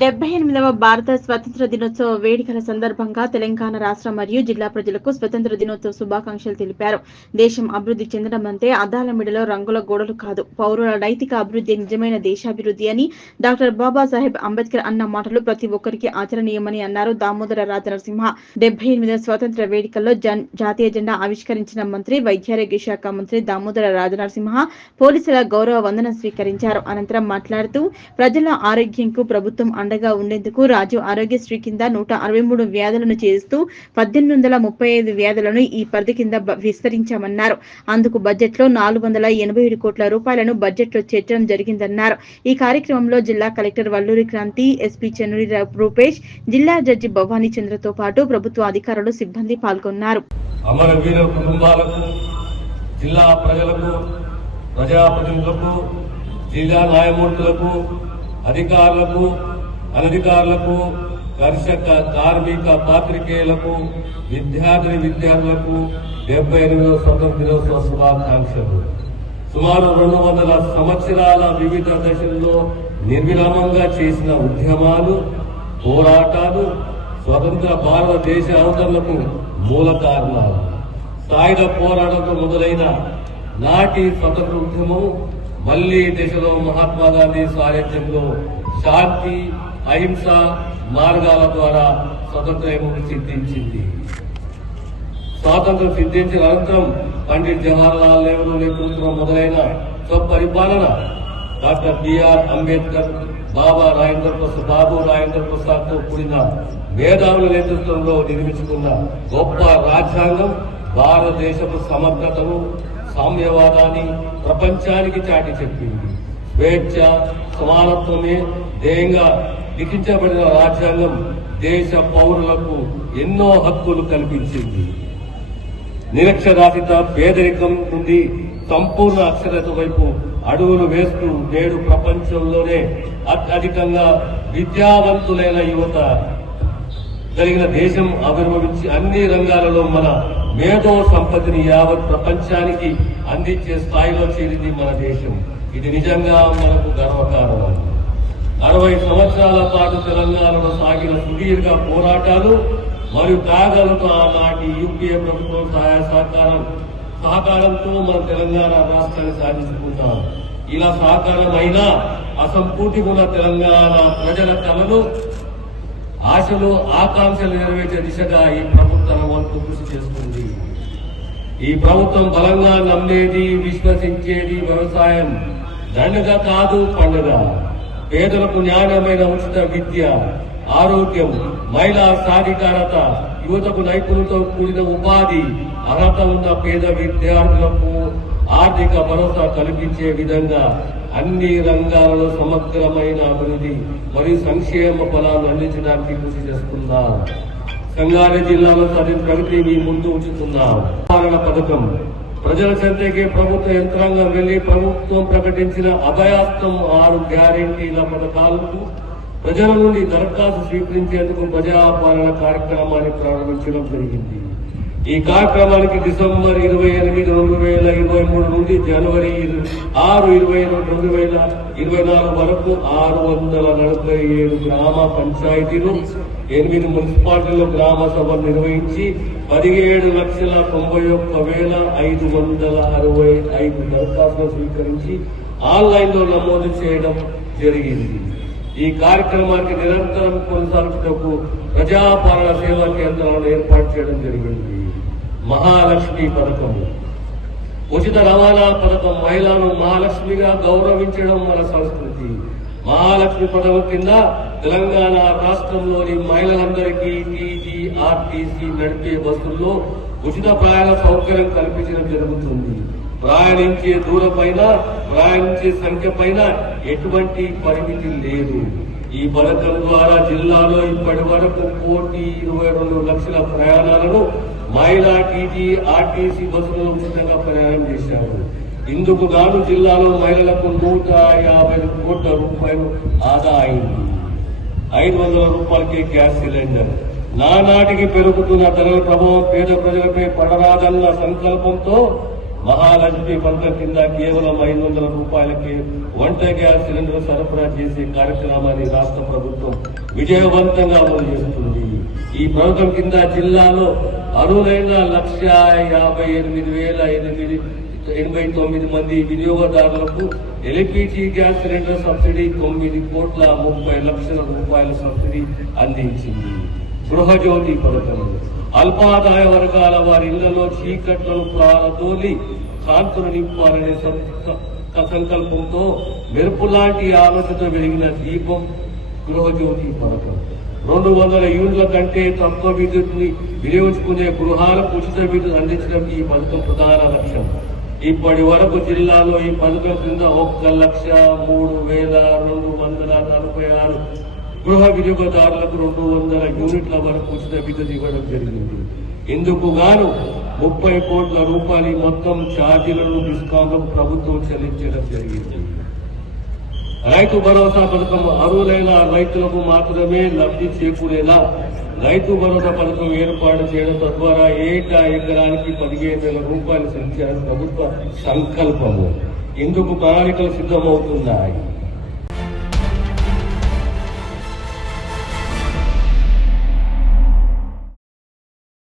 78వ భారత స్వతంత్ర దినోత్సవ వేడుకల సందర్భంగా తెలంగాణ రాష్ట్ర మరియు జిల్లా ప్రజలకు స్వతంత్ర దినోత్సవ శుభాకాంక్షలు తెలిపారు. దేశం అభివృద్ధి చెందడమంటే అద్దాల మెడలో రంగుల గోడలు కాదు, పౌరుల నైతిక అభివృద్ధి నిజమైన దేశాభివృద్ధి అని డాక్టర్ బాబాసాహెబ్ అంబేద్కర్ అన్న మాటలు ప్రతి ఒక్కరికి ఆచరణీయమని అన్నారు. దామోదర రాజనరసింహ 78వ స్వాతంత్ర వేడుకల్లో జాతీయ జెండా ఆవిష్కరించిన మంత్రి, వైద్యారోగ్య శాఖ మంత్రి దామోదర రాజనరసింహ పోలీసుల గౌరవ వందనం స్వీకరించారు. అనంతరం మాట్లాడుతూ ప్రజల ఆరోగ్యంకు ప్రభుత్వం అండగా ఉండేందుకు రాజీవ్ ఆరోగ్యశ్రీ కింద 163 వ్యాధులను చేస్తూ 1835 వ్యాధులను ఈ పరిధి కింద విస్తరించామన్నారు. అందుకు బడ్జెట్లో 487 కోట్ల రూపాయలను బడ్జెట్లో చేర్చడం జరిగిందన్నారు. ఈ కార్యక్రమంలో జిల్లా కలెక్టర్ వల్లూరి క్రాంతి, ఎస్పీ చెన్నూరి రూపేష్, జిల్లా జడ్జి భవానీ చంద్రతో పాటు ప్రభుత్వ అధికారులు, సిబ్బంది పాల్గొన్నారు. అమరవీర కుటుంబాలకు, జిల్లా ప్రజలకు, ప్రజాప్రతినిధులకు, జిల్లా న్యాయమూర్తులకు, అధికారులకు, అనధికారులకు, కర్షక, కార్మిక, పాత్రికేయులకు, విద్యార్థులకు 78వ స్వతంత్ర దినోత్సవ శుభాకాంక్షలు. సుమారు 200 సంవత్సరాల వివిధ దశల్లో నిర్విరామంగా చేసిన ఉద్యమాలు, పోరాటాలు స్వతంత్ర భారతదేశ అవతరణకు మూల కారణాలు. సాయుధ పోరాటంతో మొదలైన నాటి స్వతంత్ర ఉద్యమం మళ్లీ దేశంలో మహాత్మా గాంధీ సారథ్యంలో శాంతి, అహింస మార్గాల ద్వారా స్వతంత్రం సిద్ధించింది. స్వాతంత్రం సిద్ధించిన అనంతరం పండిట్ జవహర్లాల్ నెహ్రూ నేతృత్వం మొదలైన స్వపరిపాలన డాక్టర్ బిఆర్ అంబేద్కర్, బాబు రాజేంద్ర ప్రసాద్ తో కూడిన మేధావుల నేతృత్వంలో నిర్మించుకున్న గొప్ప రాజ్యాంగం భారతదేశపు సమగ్రతను, సామ్యవాదాన్ని ప్రపంచానికి చాటి చెప్పింది. స్వేచ్ఛ, సమానత్వమే ధ్యేయంగా లిఖించబడిన రాజ్యాంగం దేశ పౌరులకు ఎన్నో హక్కులు కల్పించింది. నిరక్షరాస్యత, పేదరికం నుండి సంపూర్ణ అక్షరత వైపు అడుగులు వేస్తూ నేడు ప్రపంచంలోనే అత్యధికంగా విద్యావంతులైన యువత కలిగిన దేశం ఆవిర్భవించి అన్ని రంగాలలో మన మేధో సంపత్తిని యావత్ ప్రపంచానికి అందించే స్థాయిలో చేరింది మన దేశం. ఇది నిజంగా మనకు గర్వకారణం. 60 సంవత్సరాల పాటు తెలంగాణలో సాగిన సుదీర్ఘ పోరాటాలు మరియు త్యాగాలతో ఆనాటి యూపీఏ ప్రభుత్వం సహకారంతో మన తెలంగాణ రాష్ట్రాన్ని సాధించుకుంటాం. ఇలా సహకారం అయినా అసంపూర్తిగా ఉన్న తెలంగాణ ప్రజల కలలు, ఆశలు, ఆకాంక్షలు నెరవేర్చే దిశగా ఈ ప్రభుత్వం వంతు కృషి చేస్తుంది. ఈ ప్రభుత్వం బలంగా నమ్మేది, విశ్వసించేది వ్యవసాయం. దండగ కాదు, పండుగ. పేదలకు న్యాయమైన ఉచిత విద్య, ఆరోగ్యం, మహిళా సాధికారత, యువతకు నైపుణ్యంతో కూడిన ఉపాధి, అర్హత ఉన్న పేద విద్యార్థులకు ఆర్థిక భరోసా కల్పించే విధంగా అన్ని రంగాలలో సమగ్రమైన అభివృద్ధి మరియు సంక్షేమ ఫలాలను అందించడానికి కృషి చేస్తున్నాం. సంగారెడ్డి జిల్లాలో సాధించిన ప్రగతిని మీ ముందు ఉంచుతున్నాం. పథకం ప్రజల చెంతకే ప్రభుత్వ యంత్రాంగం వెళ్లి ప్రభుత్వం ప్రకటించిన అభయాస్తం 6 గ్యారెంటీల పథకాలకు ప్రజల నుండి దరఖాస్తు స్వీకరించేందుకు ప్రజాపాలన కార్యక్రమాన్ని ప్రారంభించడం జరిగింది. ఈ కార్యక్రమానికి డిసెంబర్ 28, 2023 నుండి జనవరి 6, 2024 వరకు 647 గ్రామ పంచాయతీలు, 8 మున్సిపాలిటీల్లో గ్రామ సభలు నిర్వహించి 17,91,565 దరఖాస్తులు స్వీకరించి ఆన్లైన్ లో నమోదు చేయడం జరిగింది. ఈ కార్యక్రమానికి నిరంతరం కొనసాగించటకు ప్రజాపాలన సేవా కేంద్రాలను ఏర్పాటు చేయడం జరిగింది. మహాలక్ష్మి పథకం, ఉచిత రవాణా పథకం, మహిళలను మహాలక్ష్మిగా గౌరవించడం మన సంస్కృతి. మహాలక్ష్మి పథకం కింద తెలంగాణ రాష్ట్రంలోని మహిళలందరికీ టీజీఆర్టీసీ నడిపే బస్సుల్లో ఉచిత ప్రయాణ సౌకర్యం కల్పించడం జరుగుతుంది. ప్రయాణించే దూరపైన, ప్రయాణించే సంఖ్య పైన ఎటువంటి పరిమితి లేదు. ఈ పథకం ద్వారా జిల్లాలో ఇప్పటి వరకు 1,22 లక్షల ప్రయాణాలను మహిళా టీజీఆర్టీసీ బస్సులో ఉచితంగా ప్రయాణం చేశారు. ఇందుకు గాను జిల్లాలో మహిళలకు 150 కోట్ల రూపాయలు ఆదా అయింది. 500 రూపాయలకే గ్యాస్ సిలిండర్. నానాటికి పెరుగుతున్న ధరల ప్రభావం పేద ప్రజలపై పడరాదన్న సంకల్పంతో మహాలక్ష్మి పథకం కింద కేవలం 500 రూపాయలకే వంట గ్యాస్ సిలిండర్ సరఫరా చేసే కార్యక్రమాన్ని రాష్ట్ర ప్రభుత్వం విజయవంతంగా అమలు చేస్తుంది. ఈ పథకం కింద జిల్లాలో అర్హులైన 1,58,889 మంది వినియోగదారులకు ఎల్పీజీ గ్యాస్ సిలిండర్ సబ్సిడీ 9,30,00,000 రూపాయల సబ్సిడీ అందించింది. గృహజ్యోతి పథకం అల్పాదాయ వర్గాల వారి ఇళ్లలో చీకట్లను ప్రారదోలి కాంతులు నింపాలనే సంకల్పంతో మెరుపులాంటి ఆలోచనతో వెలిగిన దీపం గృహజ్యోతి పథకం. 200 యూనిట్ల కంటే తక్కువ విద్యుత్ని వినియోగించుకునే గృహాలకు ఉచిత విద్యుత్ అందించడం ఈ పథకం ప్రధాన లక్ష్యం. ఇప్పటి వరకు జిల్లాలో ఈ పథకం కింద 1,03,246 గృహ వినియోగదారులకు 200 యూనిట్ల వరకు ఉచిత విద్యుత్ ఇవ్వడం జరిగింది. ఇందుకు గాను 30 కోట్ల రూపాయల మొత్తం ఛార్జీలను డిస్కాంలకు ప్రభుత్వం చెల్లించడం జరిగింది. రైతు భరోసా పథకం అర్హులైన రైతులకు మాత్రమే లబ్ధి చేకూరేలా రైతు భరోసా పథకం ఏర్పాటు చేయడం తద్వారా ఏటా ఎకరానికి 15,000 రూపాయలు చెల్లించాలని ప్రభుత్వ సంకల్పము. ఇందుకు ప్రణాళికలు సిద్ధమవుతున్నాయి.